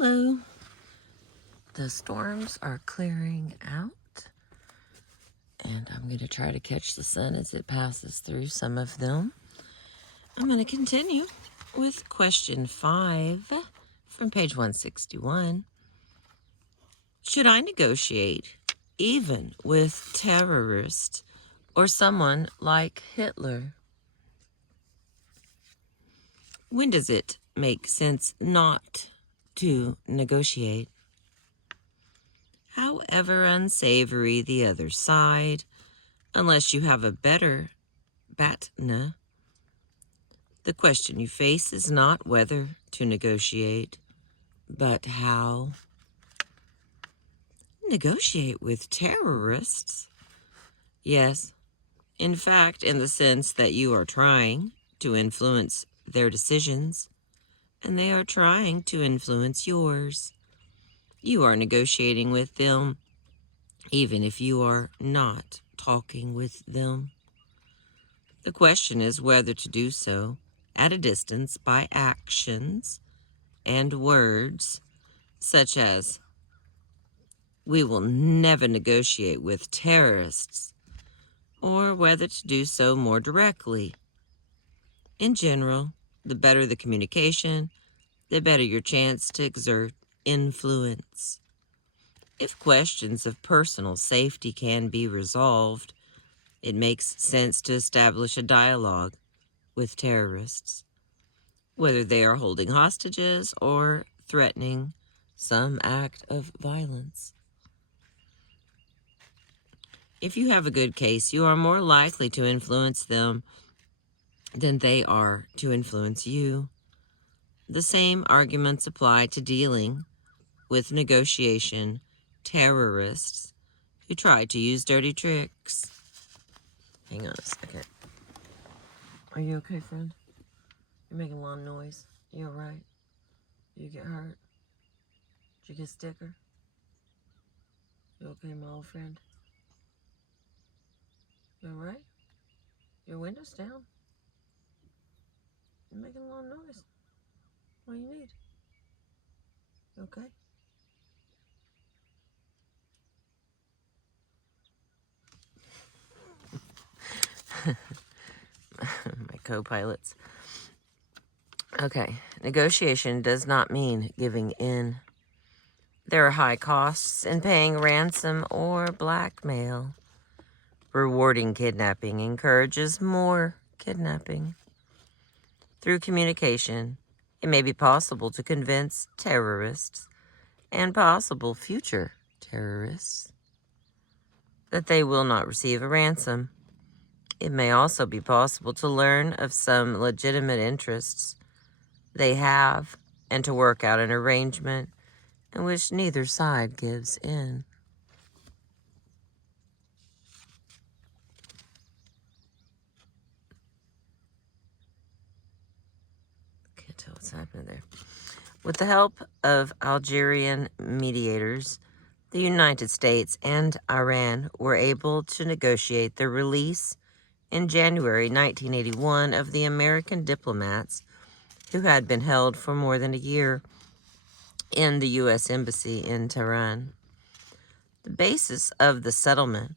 Hello. The storms are clearing out, and I'm going to try to catch the sun as it passes through some of them. I'm going to continue with question 5 from page 161. Should I negotiate even with terrorists or someone like Hitler? When does it make sense not to negotiate? However unsavory the other side, unless you have a better BATNA, the question you face is not whether to negotiate, but how. Negotiate with terrorists? Yes, in fact, in the sense that you are trying to influence their decisions, and they are trying to influence yours. You are negotiating with them, even if you are not talking with them. The question is whether to do so at a distance by actions and words, such as, "We will never negotiate with terrorists," or whether to do so more directly. In general, the better the communication, the better your chance to exert influence. If questions of personal safety can be resolved, it makes sense to establish a dialogue with terrorists, whether they are holding hostages or threatening some act of violence. If you have a good case, you are more likely to influence them than they are to influence you. The same arguments apply to dealing with negotiation terrorists who try to use dirty tricks. Hang on a second. Are you okay, friend? You're making a lot of noise. You alright? You get hurt? Did you get a sticker? You okay, my old friend? You alright? Your window's down. You're making a lot of noise. What do you need? You okay? My co-pilots. Okay, negotiation does not mean giving in. There are high costs in paying ransom or blackmail. Rewarding kidnapping encourages more kidnapping. Through communication, it may be possible to convince terrorists and possible future terrorists that they will not receive a ransom. It may also be possible to learn of some legitimate interests they have and to work out an arrangement in which neither side gives in. Can't tell what's happening there. With the help of Algerian mediators, the United States and Iran were able to negotiate the release in January 1981 of the American diplomats who had been held for more than a year in the U.S. Embassy in Tehran. The basis of the settlement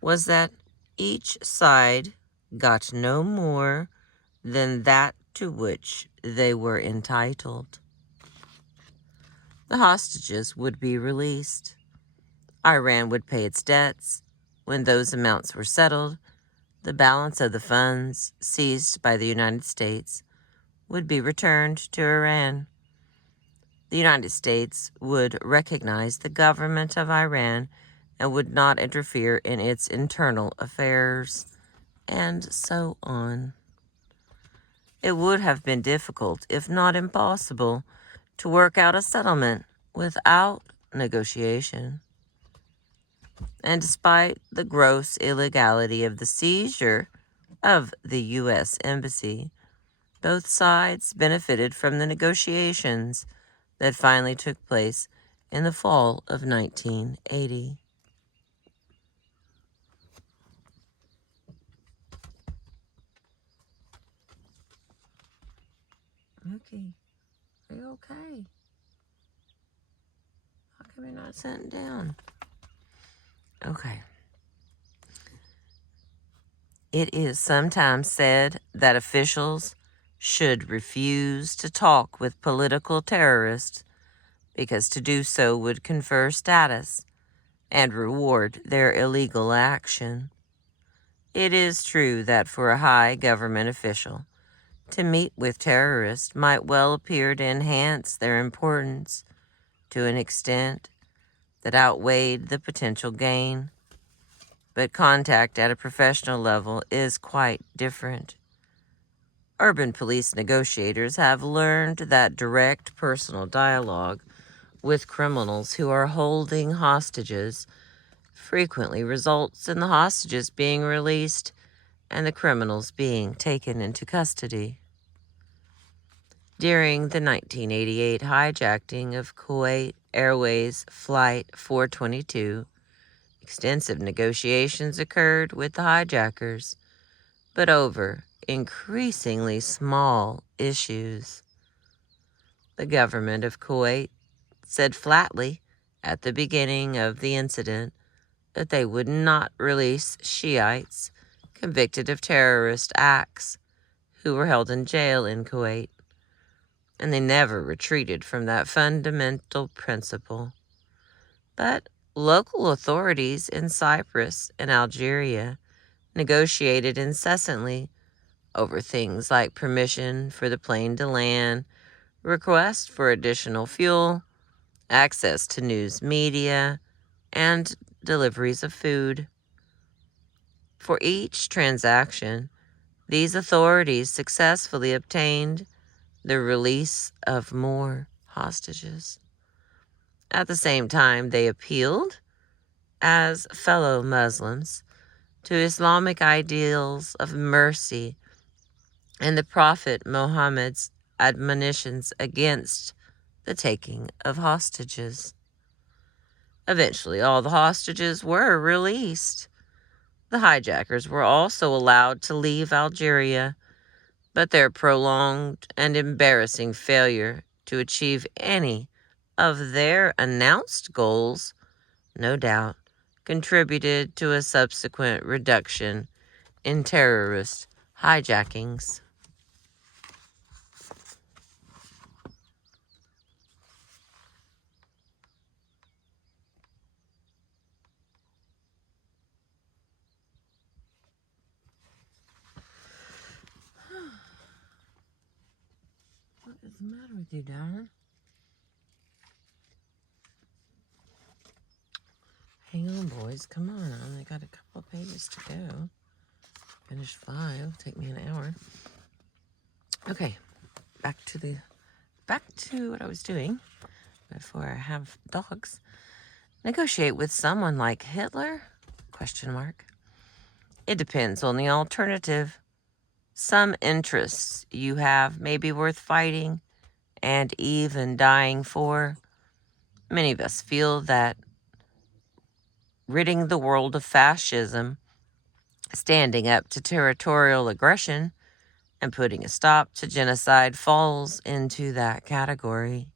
was that each side got no more than that to which they were entitled. The hostages would be released. Iran would pay its debts. When those amounts were settled, the balance of the funds seized by the United States would be returned to Iran. The United States would recognize the government of Iran and would not interfere in its internal affairs, and so on. It would have been difficult, if not impossible, to work out a settlement without negotiation. And despite the gross illegality of the seizure of the U.S. Embassy, both sides benefited from the negotiations that finally took place in the fall of 1980. Okay. Are you okay? come you're not sitting down? Okay. It is sometimes said that officials should refuse to talk with political terrorists because to do so would confer status and reward their illegal action. It is true that for a high government official, to meet with terrorists might well appear to enhance their importance to an extent that outweighed the potential gain. But contact at a professional level is quite different. Urban police negotiators have learned that direct personal dialogue with criminals who are holding hostages frequently results in the hostages being released and the criminals being taken into custody. During the 1988 hijacking of Kuwait Airways Flight 422, extensive negotiations occurred with the hijackers, but over increasingly small issues. The government of Kuwait said flatly at the beginning of the incident that they would not release Shiites convicted of terrorist acts who were held in jail in Kuwait, and they never retreated from that fundamental principle. But local authorities in Cyprus and Algeria negotiated incessantly over things like permission for the plane to land, requests for additional fuel, access to news media, and deliveries of food. For each transaction, these authorities successfully obtained the release of more hostages. At the same time, they appealed, as fellow Muslims, to Islamic ideals of mercy and the Prophet Muhammad's admonitions against the taking of hostages. Eventually, all the hostages were released. The hijackers were also allowed to leave Algeria, but their prolonged and embarrassing failure to achieve any of their announced goals, no doubt, contributed to a subsequent reduction in terrorist hijackings. What is the matter with you, darling? Hang on, boys. Come on. I only got a couple of pages to go. Finish 5. Take me an hour. Okay. Back to what I was doing before I have dogs. Negotiate with someone like Hitler? ? It depends on the alternative. Some interests you have may be worth fighting and even dying for. Many of us feel that ridding the world of fascism, standing up to territorial aggression, and putting a stop to genocide falls into that category.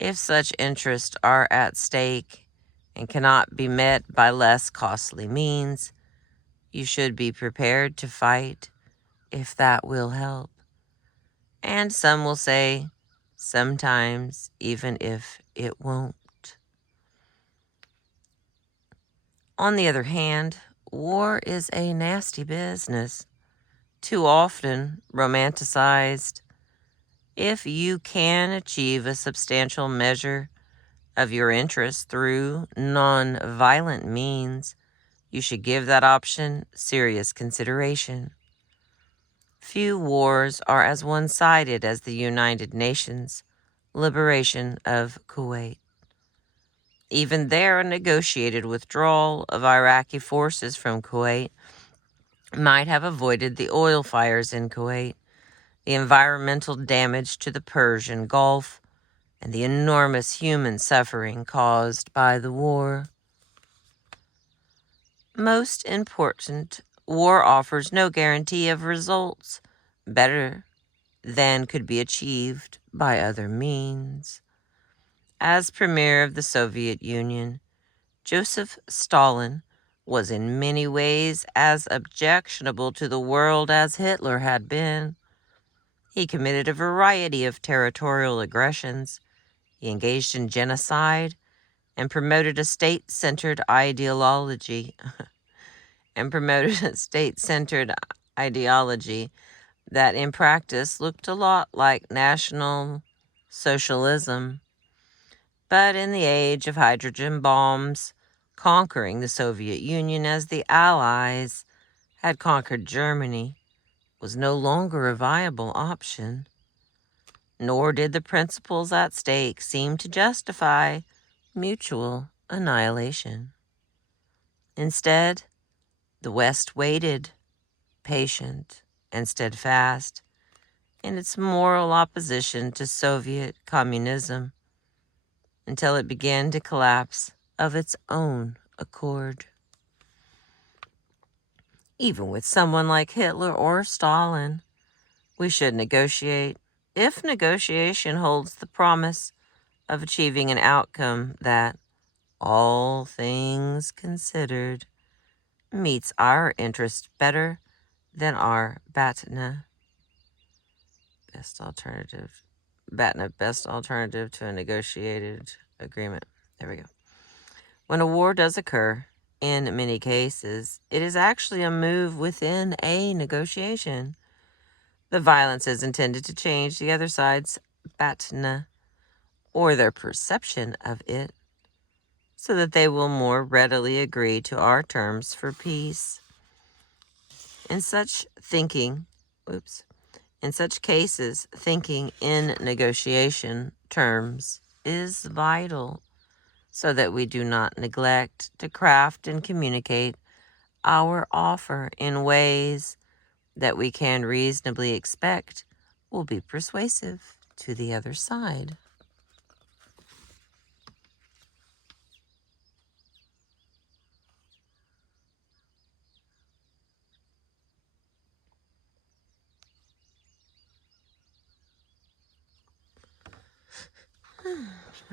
If such interests are at stake and cannot be met by less costly means, you should be prepared to fight if that will help. And some will say, sometimes even if it won't. On the other hand, war is a nasty business, too often romanticized. If you can achieve a substantial measure of your interest through non-violent means, you should give that option serious consideration. Few wars are as one-sided as the United Nations liberation of Kuwait. Even their negotiated withdrawal of Iraqi forces from Kuwait might have avoided the oil fires in Kuwait, the environmental damage to the Persian Gulf, and the enormous human suffering caused by the war. Most important, war offers no guarantee of results better than could be achieved by other means. As premier of the Soviet Union, Joseph Stalin was in many ways as objectionable to the world as Hitler had been. He committed a variety of territorial aggressions. He engaged in genocide and promoted a state-centered ideology that in practice looked a lot like National Socialism. But in the age of hydrogen bombs, conquering the Soviet Union as the Allies had conquered Germany was no longer a viable option, nor did the principles at stake seem to justify mutual annihilation. Instead, the West waited, patient and steadfast, in its moral opposition to Soviet communism until it began to collapse of its own accord. Even with someone like Hitler or Stalin, we should negotiate if negotiation holds the promise of achieving an outcome that, all things considered, meets our interest better than our BATNA. Best alternative to a negotiated agreement. There we go. When a war does occur, in many cases, it is actually a move within a negotiation. The violence is intended to change the other side's BATNA, or their perception of it, so that they will more readily agree to our terms for peace. In such cases, thinking in negotiation terms is vital, so that we do not neglect to craft and communicate our offer in ways that we can reasonably expect will be persuasive to the other side.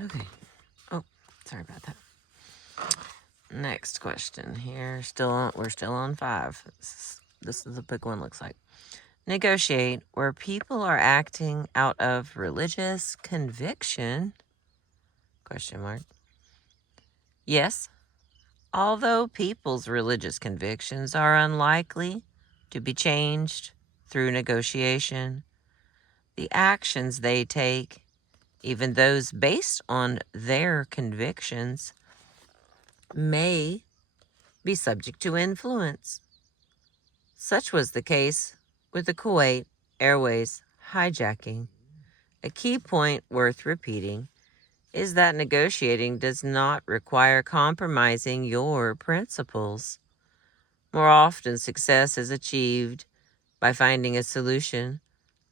Okay. Oh, sorry about that. Next question here. We're still on 5. This is a big one, looks like. Negotiate where people are acting out of religious conviction? ? Yes, although people's religious convictions are unlikely to be changed through negotiation, the actions they take, even those based on their convictions, may be subject to influence. Such was the case with the Kuwait Airways hijacking. A key point worth repeating is that negotiating does not require compromising your principles. More often, success is achieved by finding a solution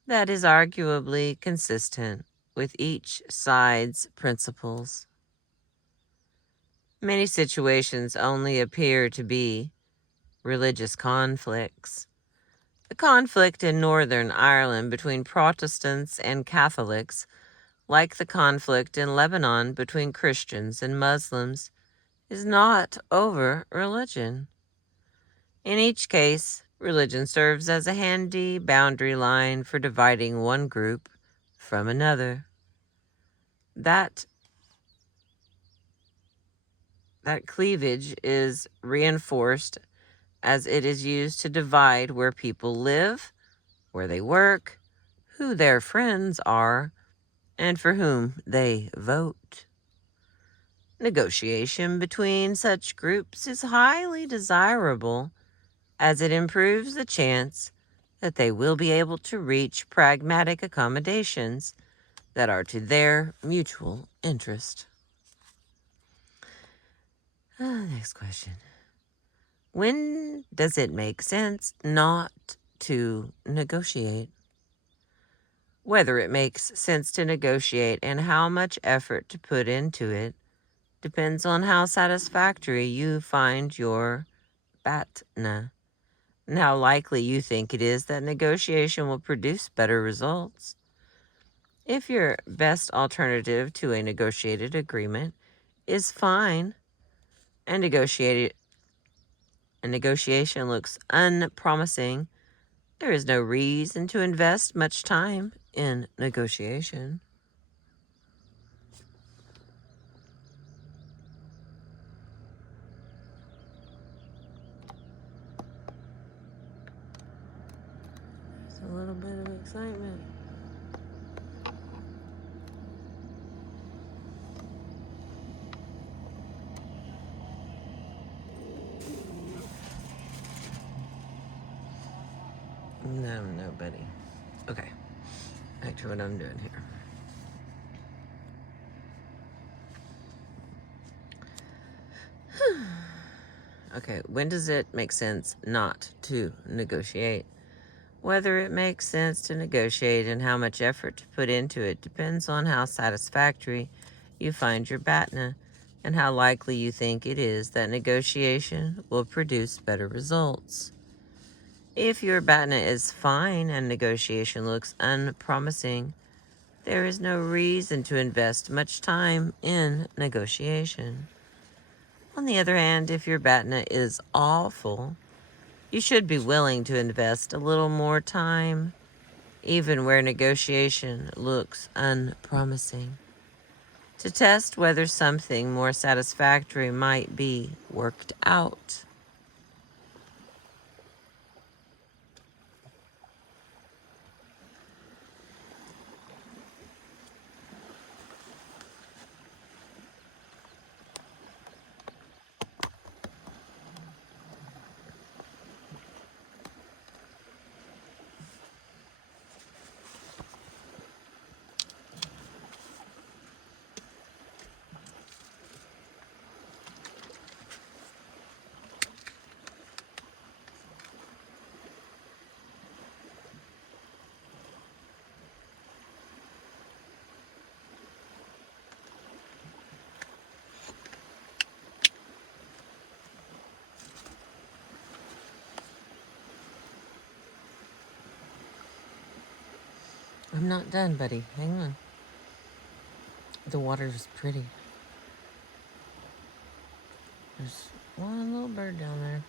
that is arguably consistent with each side's principles. Many situations only appear to be religious conflicts. The conflict in Northern Ireland between Protestants and Catholics, like the conflict in Lebanon between Christians and Muslims, is not over religion. In each case, religion serves as a handy boundary line for dividing one group from another. That cleavage is reinforced as it is used to divide where people live, where they work, who their friends are, and for whom they vote. Negotiation between such groups is highly desirable, as it improves the chance that they will be able to reach pragmatic accommodations that are to their mutual interest. Next question. When does it make sense not to negotiate? Whether it makes sense to negotiate and how much effort to put into it depends on how satisfactory you find your BATNA and how likely you think it is that negotiation will produce better results. If your best alternative to a negotiated agreement is fine and negotiation looks unpromising, there is no reason to invest much time in negotiation. There's a little bit of excitement. No, nobody. Okay, back to what I'm doing here. Okay, when does it make sense not to negotiate? Whether it makes sense to negotiate and how much effort to put into it depends on how satisfactory you find your BATNA and how likely you think it is that negotiation will produce better results. If your BATNA is fine and negotiation looks unpromising, there is no reason to invest much time in negotiation. On the other hand, if your BATNA is awful, you should be willing to invest a little more time, even where negotiation looks unpromising, to test whether something more satisfactory might be worked out. I'm not done, buddy. Hang on. The water's pretty. There's one little bird down there.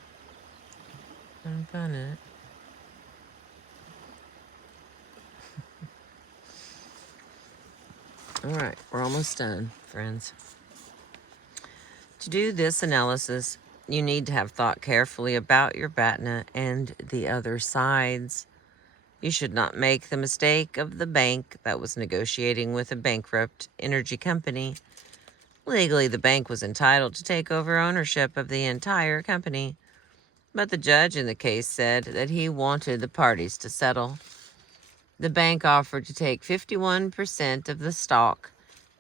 I'm finding it. All right, we're almost done, friends. To do this analysis, you need to have thought carefully about your BATNA and the other sides. You should not make the mistake of the bank that was negotiating with a bankrupt energy company. Legally, the bank was entitled to take over ownership of the entire company, but the judge in the case said that he wanted the parties to settle. The bank offered to take 51% of the stock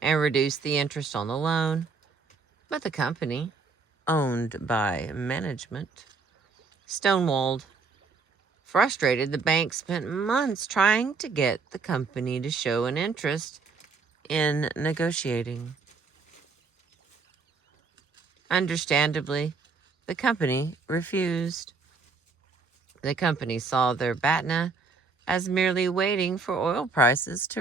and reduce the interest on the loan, but the company, owned by management, stonewalled. Frustrated, the bank spent months trying to get the company to show an interest in negotiating. Understandably, the company refused. The company saw their BATNA as merely waiting for oil prices to